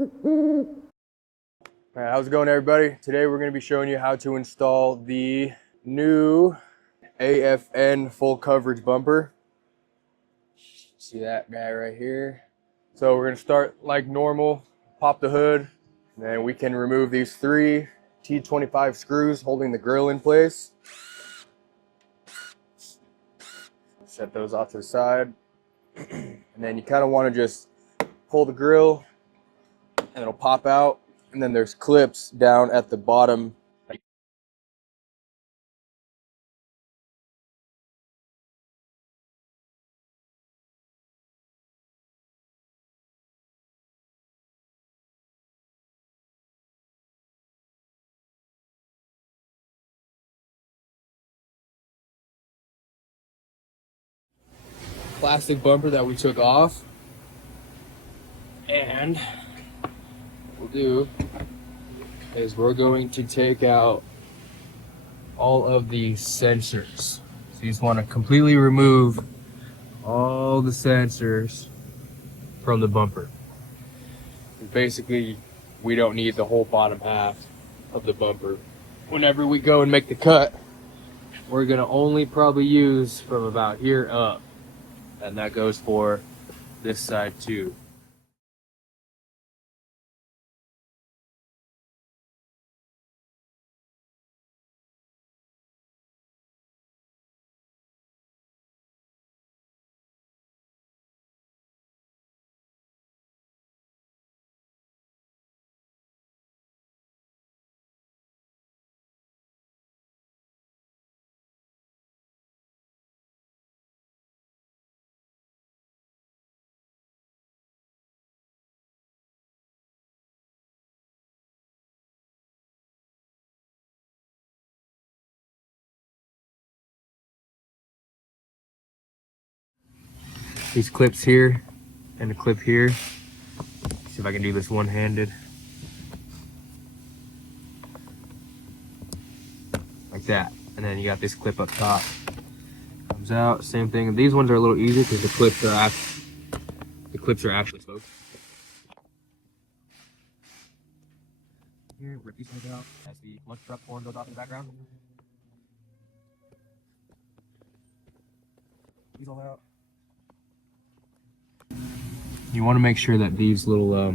All right, how's it going, everybody? Today we're going to be showing you how to install the new AFN full coverage bumper. See that guy right here? So we're going to start like normal, pop the hood, and then we can remove these 3 T25 screws holding the grill in place. Set those off to the side. And then you kind of want to just pull the grill and it'll pop out. And then there's clips down at the bottom. Plastic bumper that we took off. And what we'll do is we're going to take out all of the sensors. So you just want to completely remove all the sensors from the bumper. And basically, we don't need the whole bottom half of the bumper. Whenever we go and make the cut, we're gonna only probably use from about here up. And that goes for this side too. These clips here and a clip here. See if I can do this one-handed. Like that. And then you got this clip up top. Comes out, same thing. And these ones are a little easier because the clips are actually exposed. Here, rip these ones out as the lunch truck horn goes off in the background. These all out. You want to make sure that these little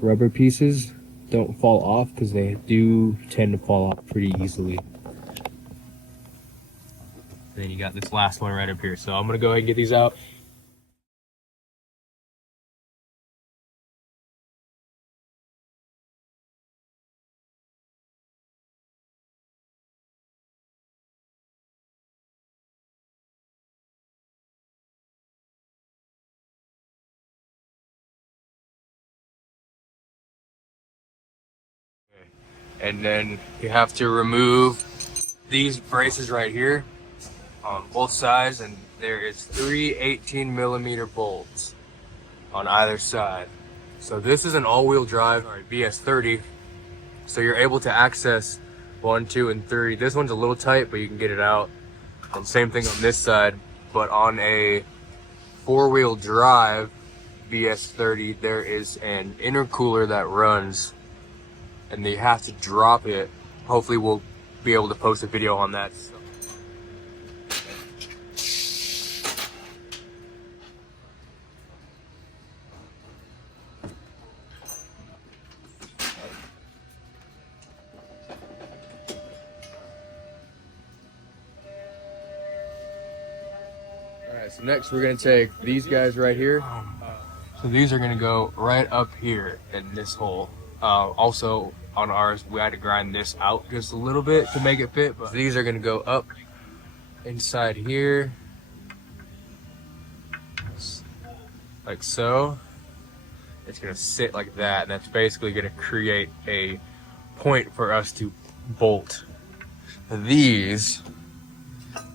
rubber pieces don't fall off because they do tend to fall off pretty easily. And then you got this last one right up here. So I'm going to go ahead and get these out. And then you have to remove these braces right here on both sides, and there is 3 18mm bolts on either side. So this is an all-wheel drive BS30, so you're able to access 1, 2, and 3. This one's a little tight, but you can get it out. And same thing on this side, but on a 4-wheel drive BS30, there is an intercooler that runs, and they have to drop it. Hopefully we'll be able to post a video on that. Alright, so next we're gonna take these guys right here. So these are gonna go right up here in this hole. Also on ours, we had to grind this out just a little bit to make it fit, but these are gonna go up inside here, like so. It's gonna sit like that, and that's basically gonna create a point for us to bolt these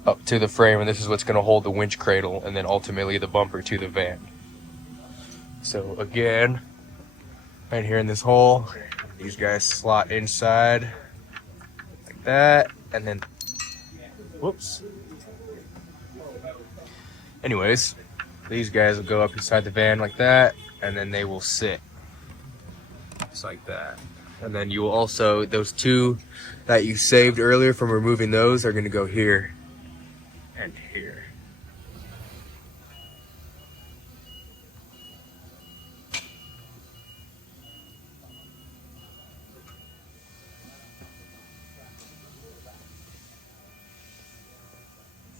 up to the frame, and this is what's gonna hold the winch cradle and then ultimately the bumper to the van. So again, right here in this hole, these guys slot inside like that, and then, whoops. Anyways, these guys will go up inside the van like that, and then they will sit. just like that. And then you will also, those two that you saved earlier from removing those are gonna go here and here.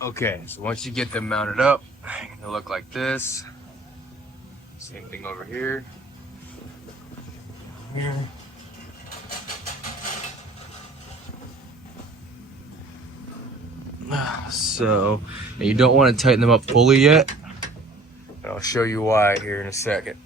Okay, so once you get them mounted up, it'll look like this. Same thing over here. Here. So, and you don't want to tighten them up fully yet. I'll show you why here in a second.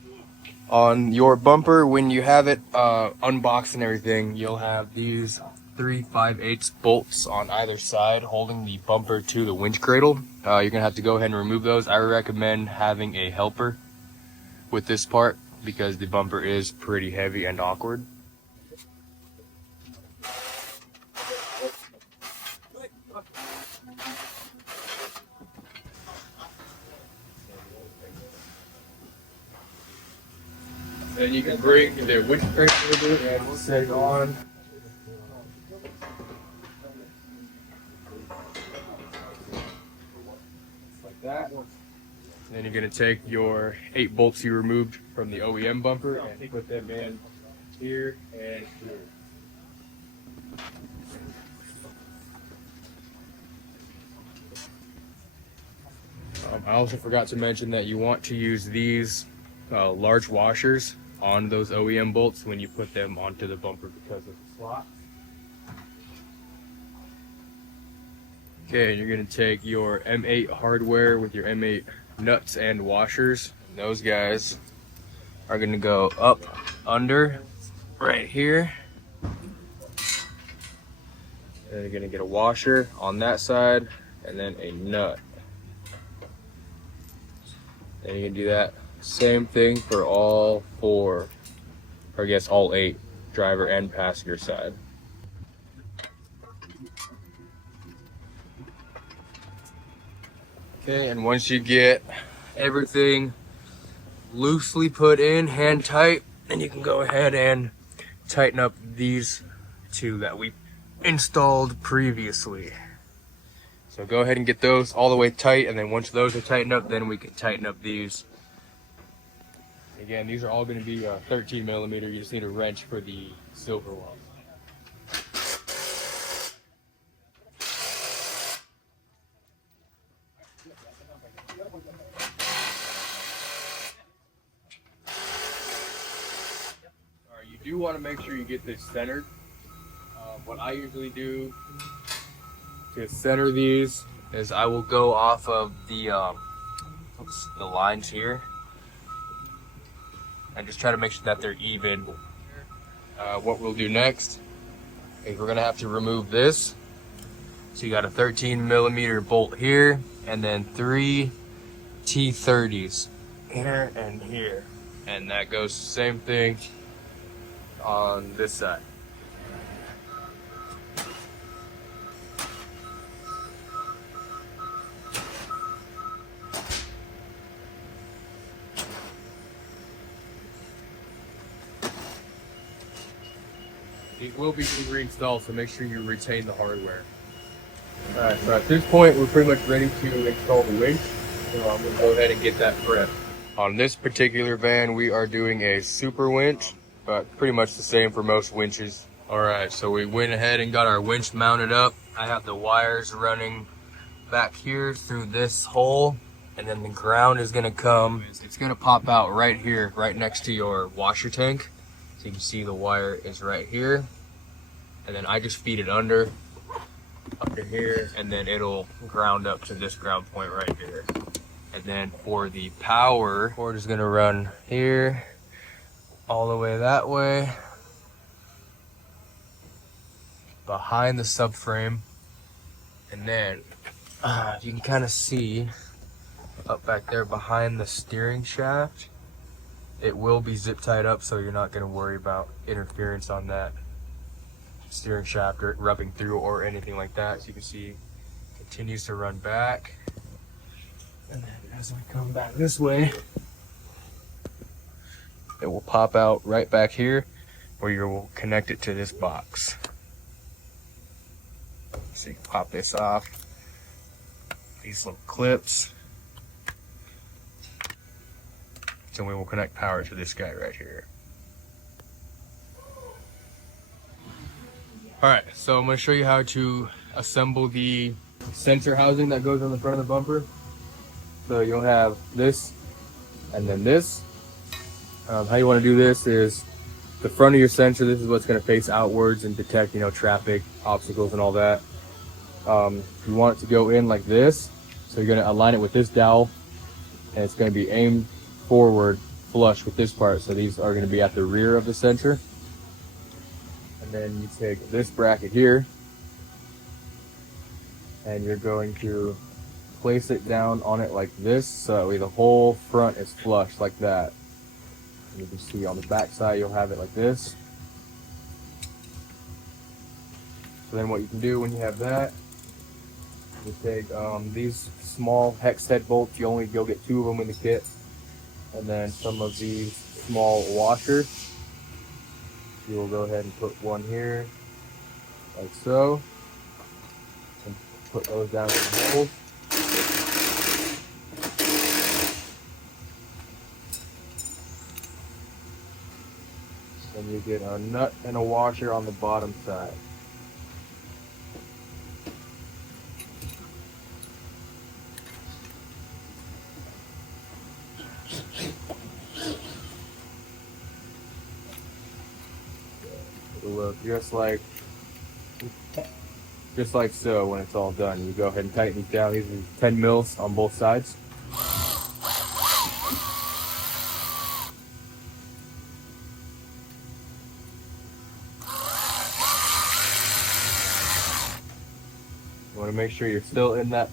On your bumper, when you have it unboxed and everything, you'll have these 3 5/8 bolts on either side holding the bumper to the winch cradle. You're gonna have to go ahead and remove those. I recommend having a helper with this part because the bumper is pretty heavy and awkward. Then you can bring the winch cradle over and we'll set it on. Like that. Then you're going to take your 8 bolts you removed from the OEM bumper and put them in here and here. I also forgot to mention that you want to use these large washers on those OEM bolts when you put them onto the bumper because of the slot. Okay, and you're going to take your M8 hardware with your M8 nuts and washers. And those guys are going to go up under right here. And you're going to get a washer on that side and then a nut. And you can do that same thing for all 4, or I guess all 8, driver and passenger side. Okay, and once you get everything loosely put in, hand tight, then you can go ahead and tighten up these 2 that we installed previously. So go ahead and get those all the way tight, and then once those are tightened up, then we can tighten up these. Again, these are all going to be 13 millimeter. You just need a wrench for the silver one. Alright, you do want to make sure you get this centered. What I usually do to center these is I will go off of the lines here and just try to make sure that they're even. What we'll do next is we're gonna have to remove this. So you got a 13 millimeter bolt here and then 3 T30s here and here. And that goes same thing on this side. These will be reinstalled, so make sure you retain the hardware. Alright, so at this point, we're pretty much ready to install the winch. So I'm going to go ahead and get that prepped. On this particular van, we are doing a super winch, but pretty much the same for most winches. Alright, so we went ahead and got our winch mounted up. I have the wires running back here through this hole, and then the ground is going to come. It's going to pop out right here, right next to your washer tank. So you can see the wire is right here, and then I just feed it under here, and then it'll ground up to this ground point right here. And then for the power, cord is gonna run here, all the way that way, behind the subframe, and then you can kind of see up back there behind the steering shaft. It will be zip tied up, so you're not going to worry about interference on that steering shaft or rubbing through or anything like that. So you can see it continues to run back. And then as we come back this way, it will pop out right back here. where you will connect it to this box. So you can pop this off. These little clips. So we will connect power to this guy right here. Alright, so I'm going to show you how to assemble the sensor housing that goes on the front of the bumper. So you'll have this and then this. How you want to do this is the front of your sensor, this is what's going to face outwards and detect, traffic, obstacles and all that. You want it to go in like this. So you're going to align it with this dowel, and it's going to be aimed forward flush with this part. So these are going to be at the rear of the sensor. And then you take this bracket here, and you're going to place it down on it like this, so that way the whole front is flush like that. And you can see on the back side you'll have it like this. So then what you can do when you have that, you take these small hex head bolts. You'll get 2 of them in the kit, and then some of these small washers. You will go ahead and put one here, like so, and put those down in the holes. Then you get a nut and a washer on the bottom side. It'll look just like so when it's all done. You go ahead and tighten these down. These are 10 mils on both sides. You want to make sure you're still in that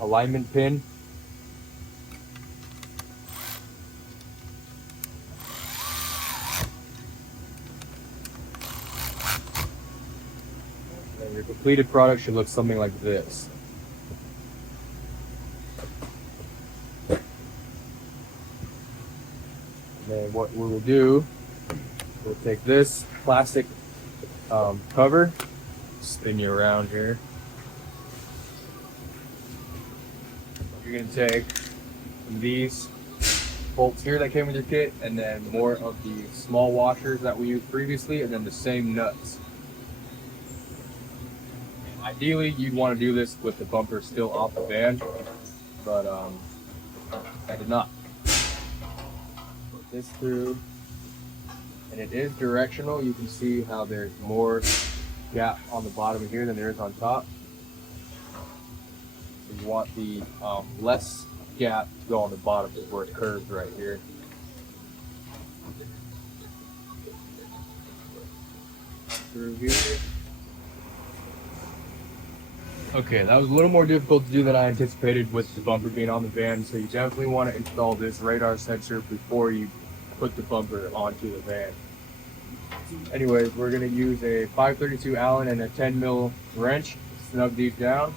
alignment pin. And your completed product should look something like this. And then what we will do, we'll take this plastic cover, spin you around here. You're going to take these bolts here that came with your kit, and then more of the small washers that we used previously, and then the same nuts. And ideally, you'd want to do this with the bumper still off the van, but I did not. Put this through, and it is directional. You can see how there's more gap on the bottom here than there is on top. You want the less gap to go on the bottom, where it curves right here. Through here. Okay, that was a little more difficult to do than I anticipated with the bumper being on the van, so you definitely want to install this radar sensor before you put the bumper onto the van. Anyways, we're going to use a 532 Allen and a 10 mil wrench to snug these down.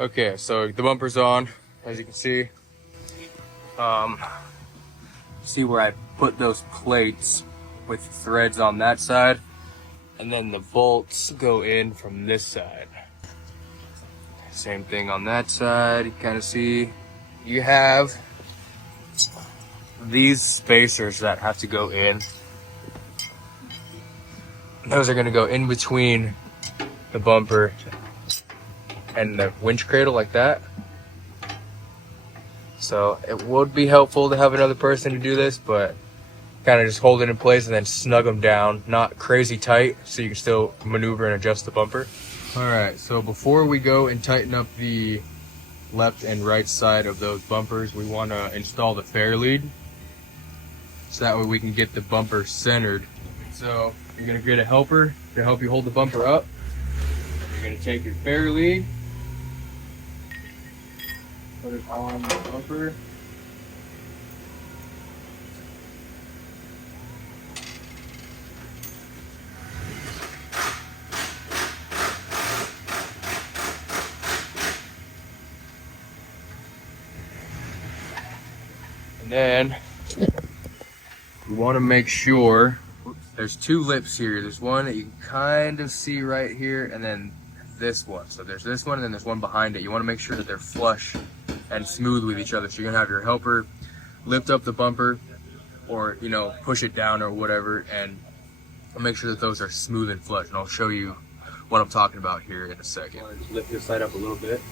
Okay, so the bumper's on, as you can see. See where I put those plates with threads on that side, and then the bolts go in from this side. Same thing on that side. You kind of see you have these spacers that have to go in, those are going to go in between the bumper and the winch cradle like that. So it would be helpful to have another person to do this, but kind of just hold it in place and then snug them down, not crazy tight, so you can still maneuver and adjust the bumper. All right, so before we go and tighten up the left and right side of those bumpers, we want to install the fair lead, so that way we can get the bumper centered. So you're going to get a helper to help you hold the bumper up. You're going to take your fair lead, put it on the bumper. And then we want to make sure there's two lips here. There's one that you can kind of see right here, and then this one. So there's this one, and then there's one behind it. You want to make sure that they're flush and smooth with each other. So you're gonna have your helper lift up the bumper, or push it down or whatever, and make sure that those are smooth and flush. And I'll show you what I'm talking about here in a second. Just lift this side up a little bit.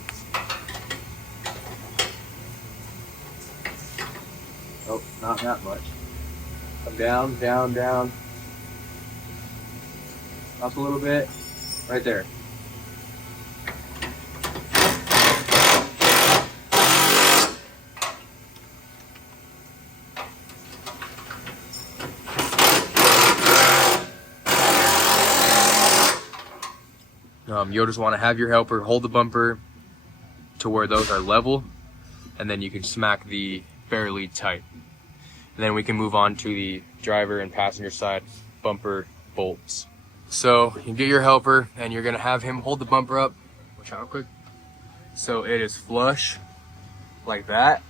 Oh, not that much. Come down, down, down. Up a little bit. Right there. You'll just want to have your helper hold the bumper to where those are level, and then you can smack the fair lead tight. And then we can move on to the driver and passenger side bumper bolts. So you get your helper and you're gonna have him hold the bumper up, watch out quick, so it is flush like that.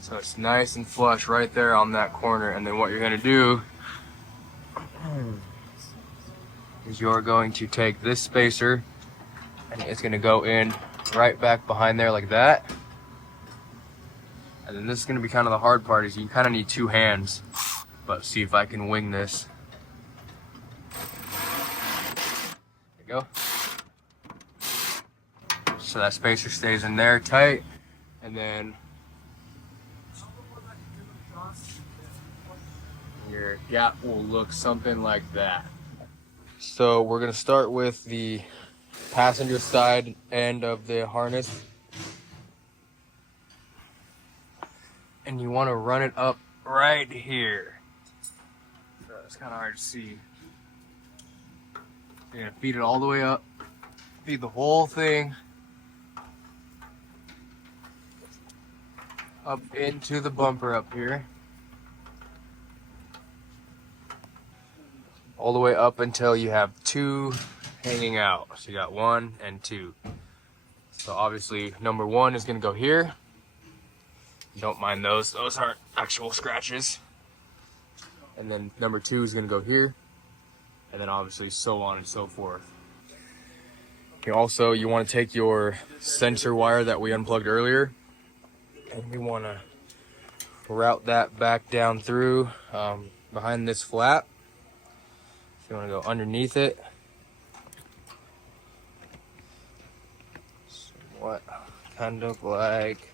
So it's nice and flush right there on that corner. And then what you're gonna do is you're going to take this spacer and it's gonna go in right back behind there like that. And then this is gonna be kind of the hard part, is you kind of need two hands. But see if I can wing this. There you go. So that spacer stays in there tight, and then your gap will look something like that. So we're gonna start with the passenger side end of the harness. And you want to run it up right here. So it's kind of hard to see. You're going to feed it all the way up. Feed the whole thing up into the bumper up here. All the way up until you have two hanging out. So you got 1 and 2. So obviously number 1 is going to go here. Don't mind those aren't actual scratches. And then number 2 is gonna go here, and then obviously so on and so forth. Okay, also you want to take your sensor wire that we unplugged earlier, and we want to route that back down through behind this flap. So you want to go underneath it. Somewhat kind of like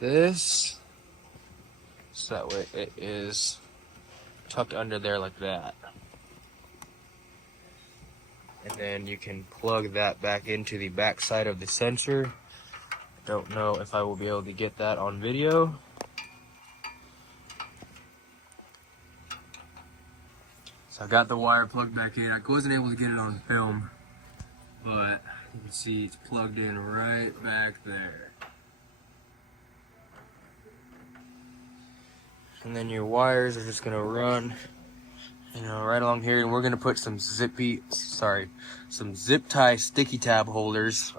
this, so that way it is tucked under there like that. And then you can plug that back into the back side of the sensor. Don't know if I will be able to get that on video. So I got the wire plugged back in. I wasn't able to get it on film, but you can see it's plugged in right back there. And then your wires are just gonna run, right along here, and we're gonna put some zip tie sticky tab holders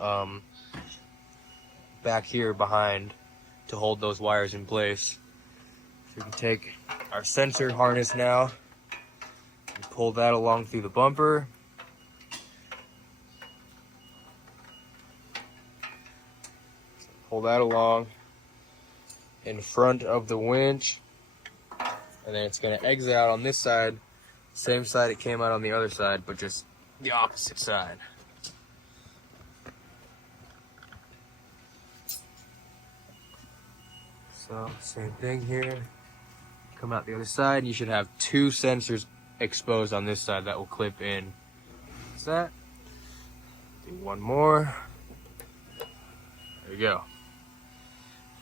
back here behind to hold those wires in place. So we can take our sensor harness now and pull that along through the bumper. Pull that along. in front of the winch, and then it's going to exit out on this side, same side it came out on the other side, but just the opposite side. So same thing here, come out the other side, and you should have two sensors exposed on this side that will clip in. That's that. Do one more. There you go.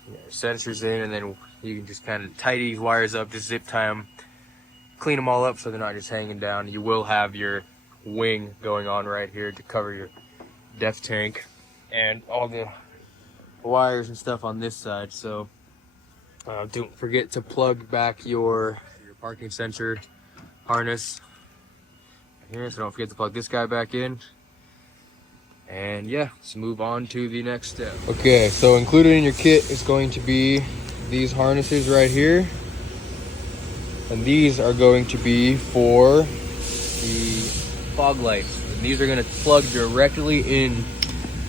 You got your sensors in, and then you can just kind of tidy these wires up, just zip tie them, clean them all up so they're not just hanging down. You will have your wing going on right here to cover your depth tank and all the wires and stuff on this side. So don't forget to plug back your parking sensor harness here. So don't forget to plug this guy back in. And yeah, let's move on to the next step. Okay, so included in your kit is going to be these harnesses right here. And these are going to be for the fog lights. And these are going to plug directly in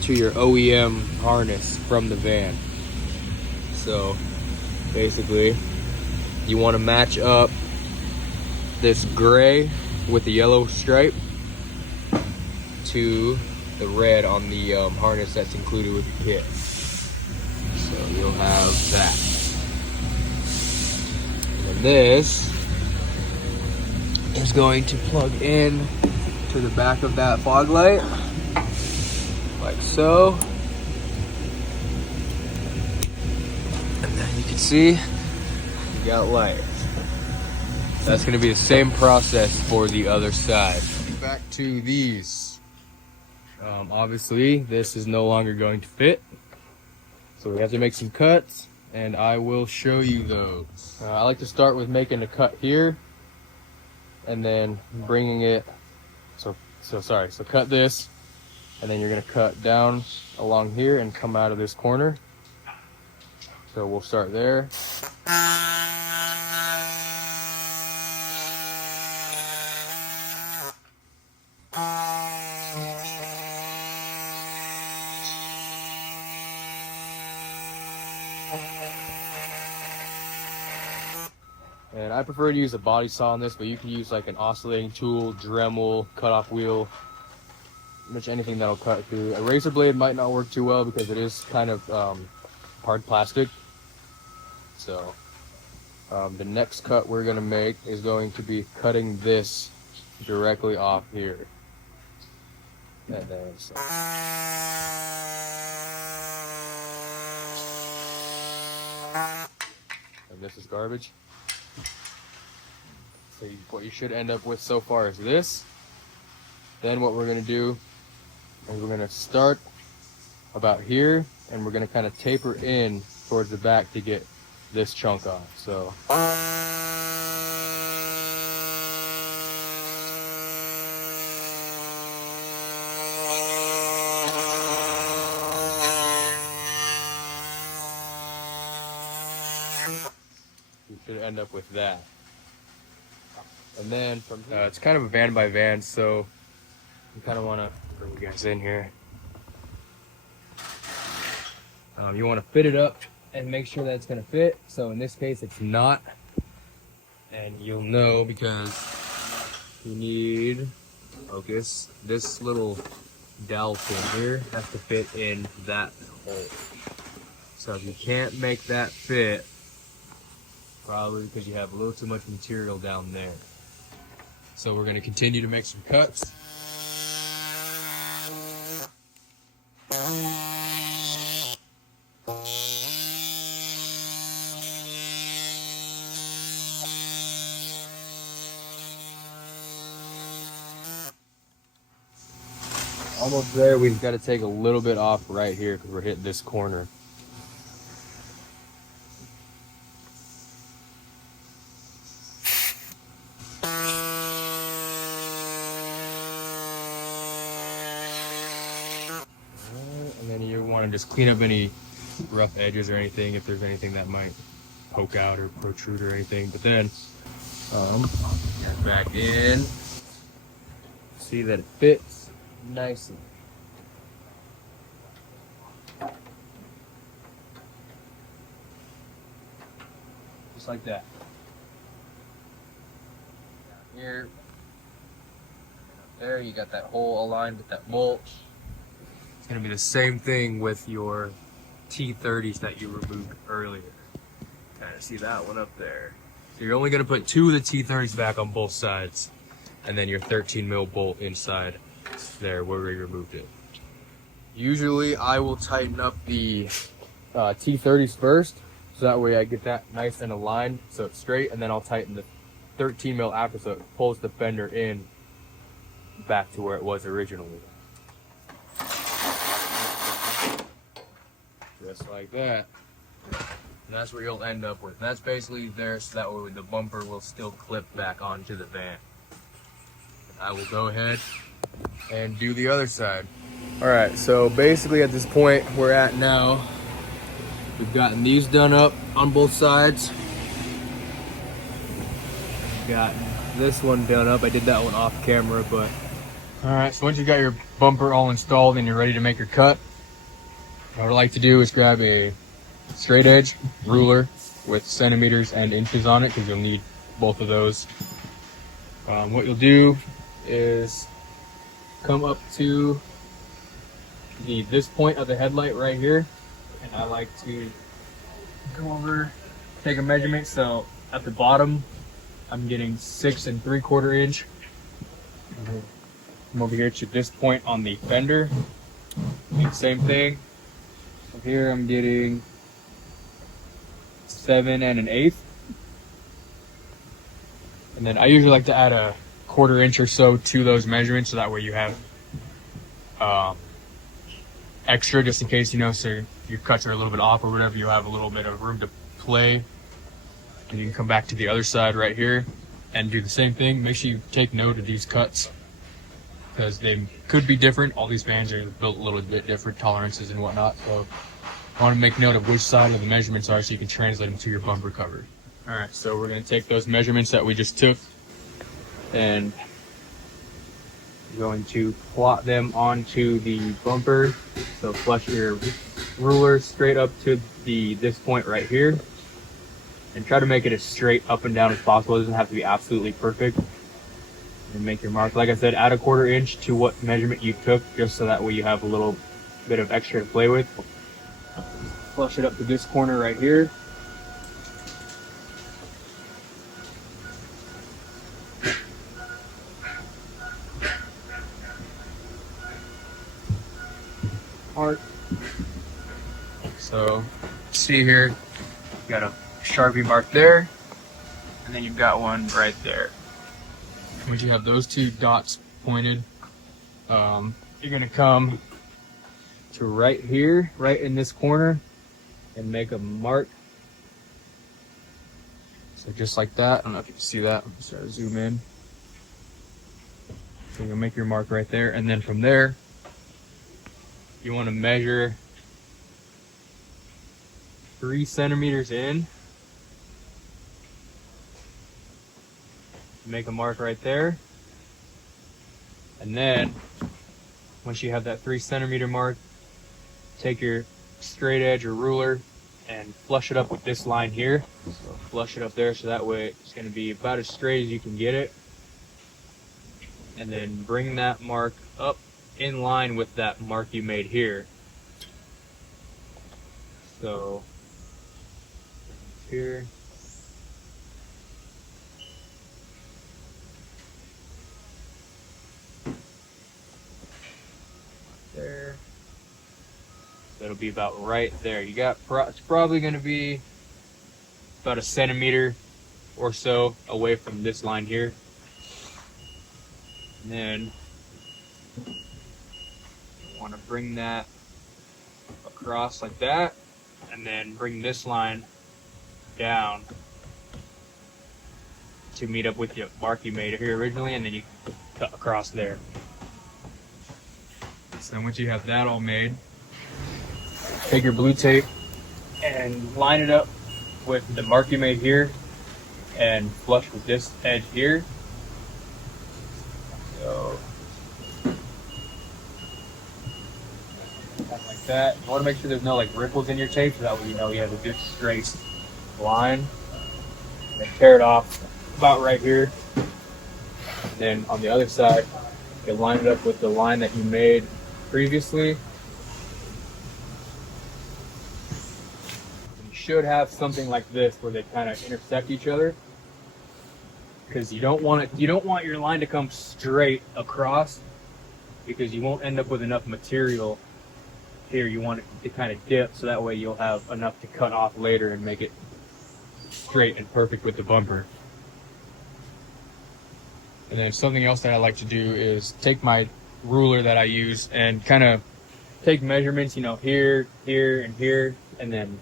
to your OEM harness from the van. So basically, you want to match up this gray with the yellow stripe to the red on the harness that's included with the kit. So you'll have that. And this is going to plug in to the back of that fog light, like so. And then you can see you got light. That's going to be the same process for the other side. Back to these. Obviously, this is no longer going to fit, so we have to make some cuts, and I will show you those. I like to start with making a cut here, and then bringing it. So cut this, and then you're going to cut down along here and come out of this corner. So we'll start there. And I prefer to use a body saw on this, but you can use like an oscillating tool, Dremel, cut-off wheel, pretty much anything that'll cut through. A razor blade might not work too well because it is kind of hard plastic. So the next cut we're going to make is going to be cutting this directly off here. And then so. And this is garbage. So what you should end up with so far is this. Then what we're going to do is we're going to start about here, and we're going to kind of taper in towards the back to get this chunk off. So you should end up with that. And then from here, it's kind of a van by van, so you kind of want to bring you guys in here. You want to fit it up and make sure that it's going to fit. So in this case, it's not. And you'll know because you need, focus, this little dowel pin here has to fit in that hole. So if you can't make that fit, probably because you have a little too much material down there. So we're going to continue to make some cuts. Almost there. We've got to take a little bit off right here because we're hitting this corner. And then you want to just clean up any rough edges or anything, if there's anything that might poke out or protrude or anything. But then get back in, see that it fits nicely. just like that. Down here, there, you got that hole aligned with that mulch. It's gonna be the same thing with your T30s that you removed earlier. Kind of see that one up there. So you're only gonna put 2 of the T30s back on both sides, and then your 13 mil bolt inside there where we removed it. Usually I will tighten up the T30s first, so that way I get that nice and aligned so it's straight, and then I'll tighten the 13 mil after so it pulls the fender in back to where it was originally. Just like that. And that's what you'll end up with. And that's basically there so that way the bumper will still clip back onto the van. I will go ahead and do the other side. Alright, so basically at this point we're at now, we've gotten these done up on both sides. Got this one done up. I did that one off camera, but alright, so once you got your bumper all installed and you're ready to make your cut, what I like to do is grab a straight edge ruler with centimeters and inches on it, because you'll need both of those. What you'll do is come up to this point of the headlight right here, and I like to go over, take a measurement. So at the bottom I'm getting 6 3/4 inch. Come over here to this point on the fender, do the same thing. So here I'm getting 7 1/8, and then I usually like to add a 1/4 inch or so to those measurements, so that way you have extra, just in case, you know, so your cuts are a little bit off or whatever, you'll have a little bit of room to play. And you can come back to the other side right here and do the same thing. Make sure you take note of these cuts, because they could be different. All these vans are built a little bit different, tolerances and whatnot, so I want to make note of which side of the measurements are so you can translate them to your bumper cover. Alright, so we're going to take those measurements that we just took and going to plot them onto the bumper. So flush your ruler straight up to this point right here, and try to make it as straight up and down as possible. It doesn't have to be absolutely perfect. And make your mark. Like I said, add a 1/4 inch to what measurement you took, just so that way you have a little bit of extra to play with. Flush it up to this corner right here. Mark. So see here, you got a Sharpie mark there, and then you've got one right there. Once you have those 2 dots pointed, you're gonna come to right here, right in this corner, and make a mark. So just like that. I don't know if you can see that. I'm just trying to zoom in. So you'll make your mark right there, and then from there, you want to measure 3 centimeters in. Make a mark right there, and then once you have that 3 centimeter mark, take your straight edge or ruler and flush it up with this line here. So flush it up there, so that way it's going to be about as straight as you can get it, and then bring that mark up in line with that mark you made here. So here, there, that'll be about right there. You got it's probably going to be about a centimeter or so away from this line here. And then you want to bring that across like that, and then bring this line down to meet up with the mark you made here originally, and then you can cut across there. So once you have that all made, take your blue tape and line it up with the mark you made here and flush with this edge here. So kind of like that. You want to make sure there's no like ripples in your tape, so that way you know you have a good straight line. and then tear it off about right here. And then on the other side, you line it up with the line that you made previously. You should have something like this where they kind of intersect each other, because you don't want your line to come straight across, because you won't end up with enough material here. You want it to kind of dip, so that way you'll have enough to cut off later and make it straight and perfect with the bumper. And then something else that I like to do is take my ruler that I use and kind of take measurements, you know, here, here, and here, and then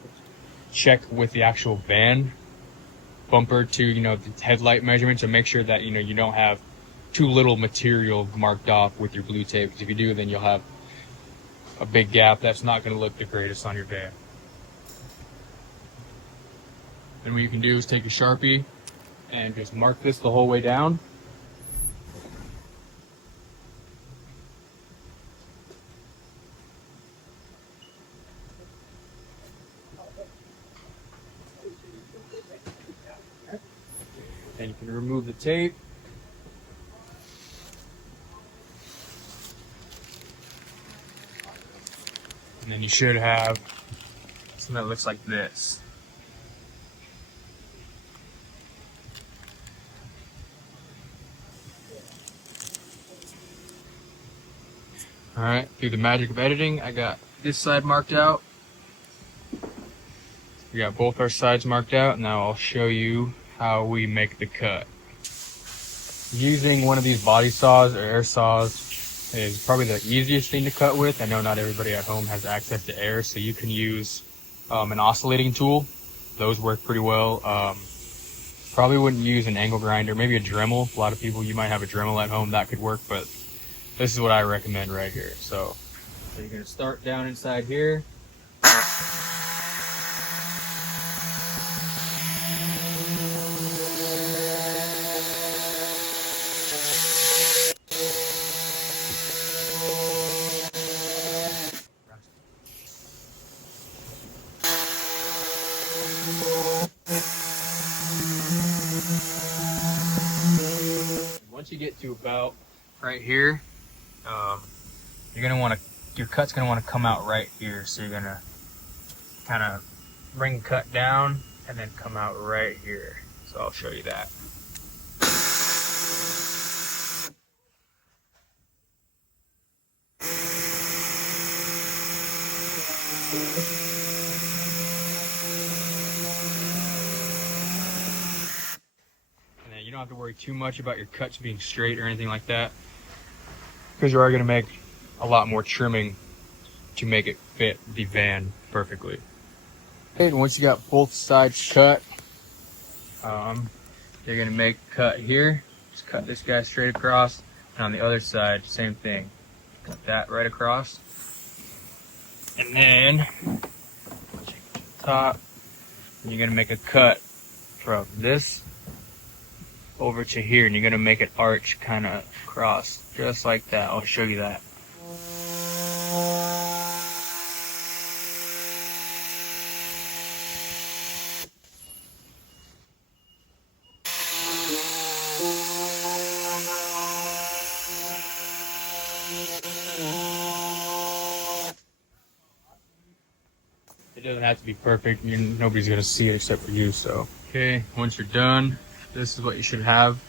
check with the actual van bumper to, you know, the headlight measurements, and make sure that, you know, you don't have too little material marked off with your blue tape, because if you do, then you'll have a big gap that's not going to look the greatest on your van. And what you can do is take a Sharpie and just mark this the whole way down. And you can remove the tape. And then you should have something that looks like this. Alright, through the magic of editing, I got this side marked out. We got both our sides marked out. Now I'll show you how we make the cut. Using one of these body saws or air saws is probably the easiest thing to cut with. I know not everybody at home has access to air, so you can use an oscillating tool. Those work pretty well. Probably wouldn't use an angle grinder, maybe a Dremel. A lot of people, you might have a Dremel at home, that could work, but this is what I recommend right here. So you're gonna start down inside here. Once you get to about right here, you're gonna want to, your cut's gonna want to come out right here. So you're gonna kind of bring the cut down and then come out right here. So I'll show you that. You don't have to worry too much about your cuts being straight or anything like that, because you are going to make a lot more trimming to make it fit the van perfectly. Okay, and once you got both sides cut, you're going to make a cut here. Just cut this guy straight across, and on the other side, same thing. Cut that right across. And then, once you get to the top, you're going to make a cut from this over to here, and you're going to make it arch kind of across, just like that. I'll show you that. It doesn't have to be perfect. Nobody's going to see it except for you. So, okay, once you're done, this is what you should have.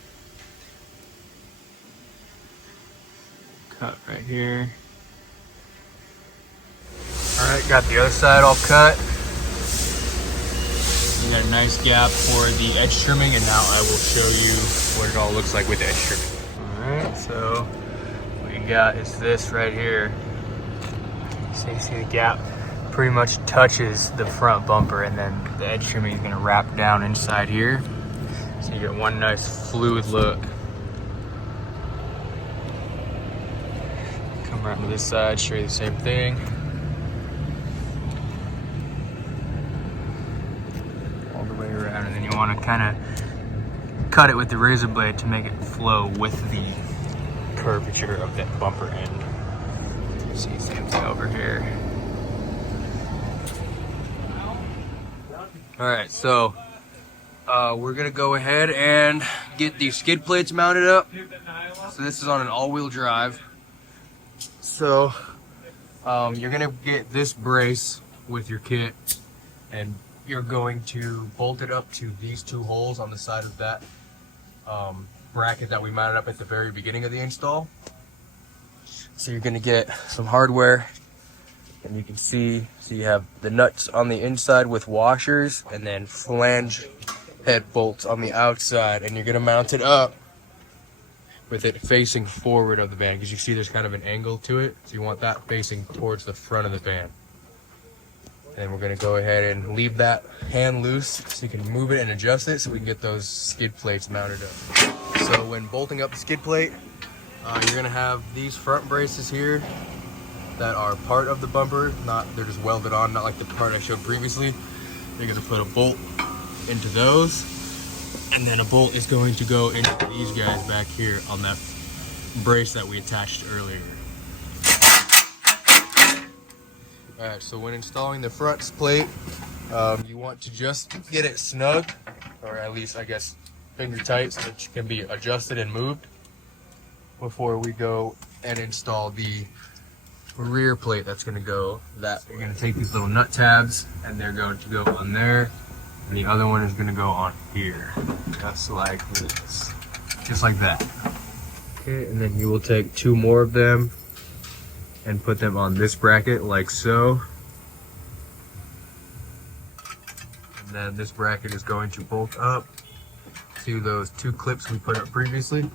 Cut right here. Alright, got the other side all cut. You got a nice gap for the edge trimming, and now I will show you what it all looks like with edge trimming. Alright, so what you got is this right here. So you see the gap pretty much touches the front bumper, and then the edge trimming is going to wrap down inside here. So you get one nice fluid look. Come around to this side, show you the same thing. All the way around, and then you want to kind of cut it with the razor blade to make it flow with the curvature of that bumper end. See, same thing over here. Alright, so we're gonna go ahead and get these skid plates mounted up. So this is on an all-wheel drive. So you're gonna get this brace with your kit, and you're going to bolt it up to these two holes on the side of that bracket that we mounted up at the very beginning of the install. So you're gonna get some hardware, and you can see, so you have the nuts on the inside with washers, and then flange head bolts on the outside, and you're gonna mount it up with it facing forward of the van, because you see there's kind of an angle to it, so you want that facing towards the front of the van. And we're gonna go ahead and leave that hand loose so you can move it and adjust it so we can get those skid plates mounted up. So when bolting up the skid plate, you're gonna have these front braces here that are part of the bumper, they're just welded on, not like the part I showed previously. You're gonna put a bolt into those, and then a bolt is going to go into these guys back here on that brace that we attached earlier. Alright, so when installing the front plate, you want to just get it snug, or at least I guess finger tight, so it can be adjusted and moved before we go and install the rear plate that's going to go. You're going to take these little nut tabs, and they're going to go on there, and the other one is going to go on here, just like this, just like that. Okay, and then you will take two more of them and put them on this bracket like so. And then this bracket is going to bolt up to those two clips we put up previously.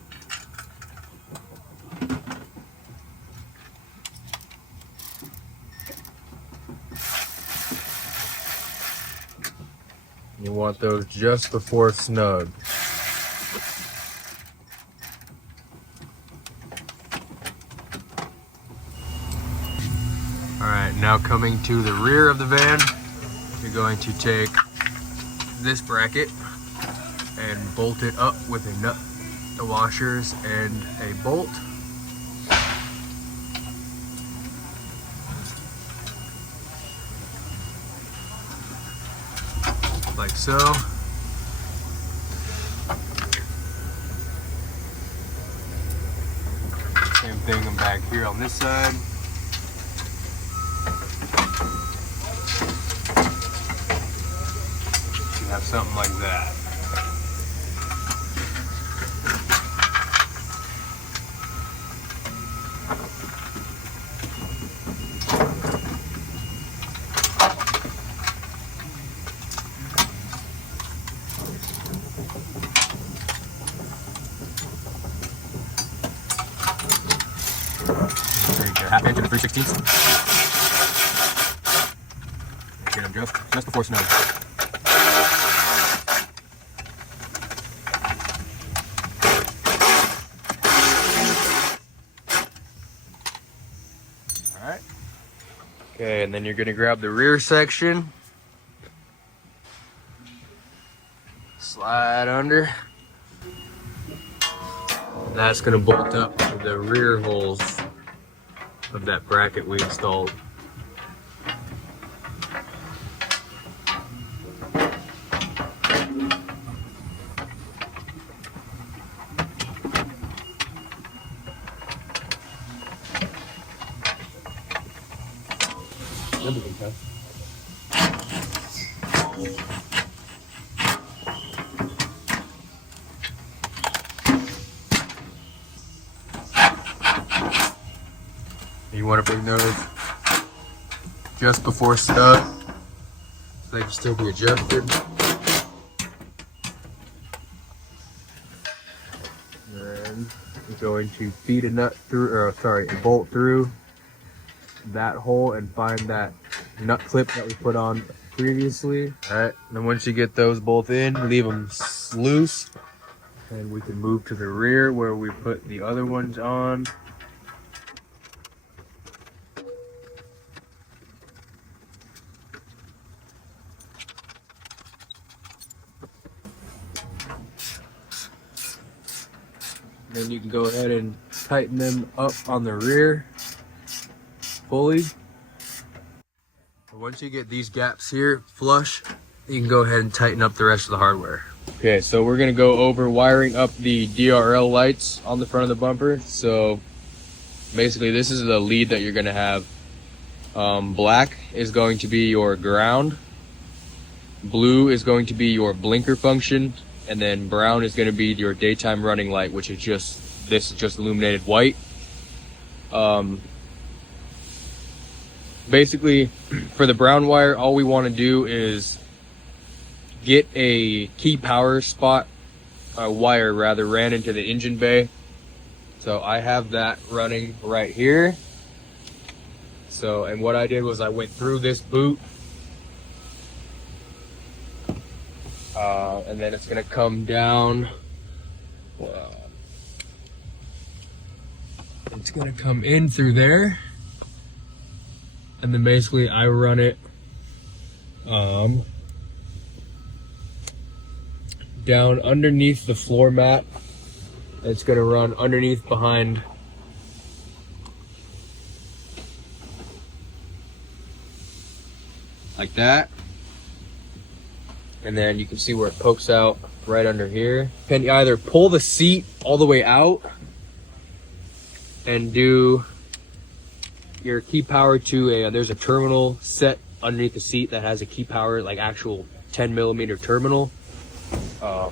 You want those just before snug. Alright, now coming to the rear of the van, you're going to take this bracket and bolt it up with a nut, the washers, and a bolt. Like so. Same thing back here on this side. You have something like that. Half inch and a 3/16. Get them just before snow. Alright. Okay, and then you're going to grab the rear section. Slide under. That's going to bolt up to the rear holes of that bracket we installed. You want to bring those just before snug so they can still be adjusted. And you're going to feed a bolt through that hole and find that nut clip that we put on previously. Alright, and then once you get those both in, leave them loose, and we can move to the rear where we put the other ones on. Then you can go ahead and tighten them up on the rear fully. Once you get these gaps here flush, you can go ahead and tighten up the rest of the hardware. Okay, so we're gonna go over wiring up the DRL lights on the front of the bumper. So basically this is the lead that you're gonna have. Black is going to be your ground, blue is going to be your blinker function, and then brown is going to be your daytime running light, which is this is just illuminated white. Basically for the brown wire, all we want to do is get a key power spot wire ran into the engine bay. So I have that running right here. So, and what I did was I went through this boot, and then it's gonna come down. It's gonna come in through there, and then basically I run it down underneath the floor mat. It's gonna run underneath behind like that, and then you can see where it pokes out right under here. You can either pull the seat all the way out and do your key power to there's a terminal set underneath the seat that has a key power, like actual 10mm terminal. I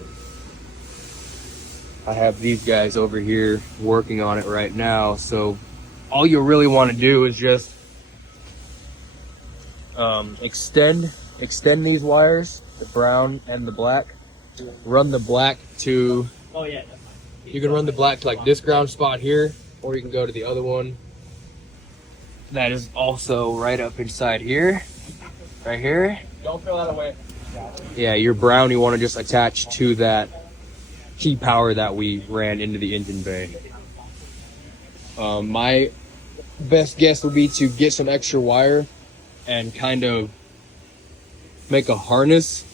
have these guys over here working on it right now. So all you really want to do is just extend these wires, the brown and the black. Run the black to, you can run the black to like this ground spot here, or you can go to the other one that is also right up inside here, right here. Don't throw that away. Yeah, your brown you want to just attach to that key power that we ran into the engine bay. My best guess would be to get some extra wire and kind of make a harness.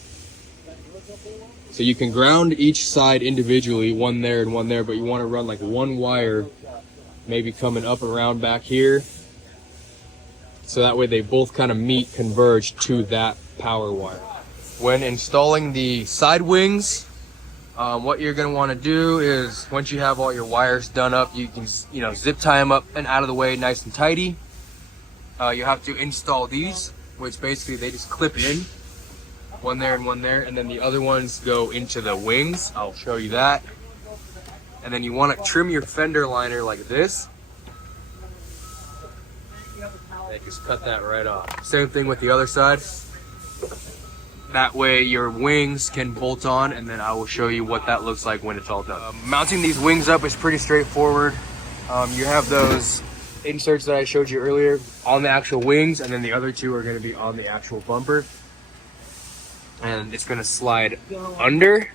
So you can ground each side individually, one there and one there, but you want to run like one wire, maybe coming up and around back here. So that way they both kind of meet, converge to that power wire. When installing the side wings, what you're going to want to do is once you have all your wires done up, you can, zip tie them up and out of the way nice and tidy. You have to install these, which basically they just clip in, one there and one there, and then the other ones go into the wings. I'll show you that. And then you want to trim your fender liner like this. And just cut that right off. Same thing with the other side. That way your wings can bolt on, and then I will show you what that looks like when it's all done. Mounting these wings up is pretty straightforward. You have those inserts that I showed you earlier on the actual wings, and then the other two are going to be on the actual bumper, and it's going to slide under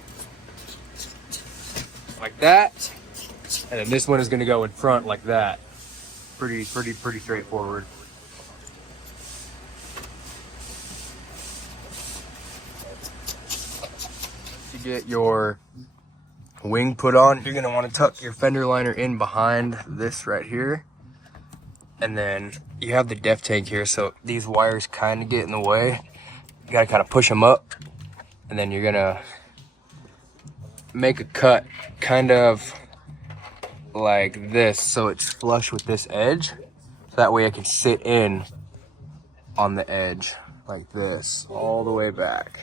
like that, and then this one is going to go in front like that. Pretty straightforward. To get your wing put on, you're going to want to tuck your fender liner in behind this right here. And then you have the def tank here, so these wires kind of get in the way. You gotta kind of push them up, and then you're gonna make a cut kind of like this, so it's flush with this edge. So that way I can sit in on the edge like this, all the way back.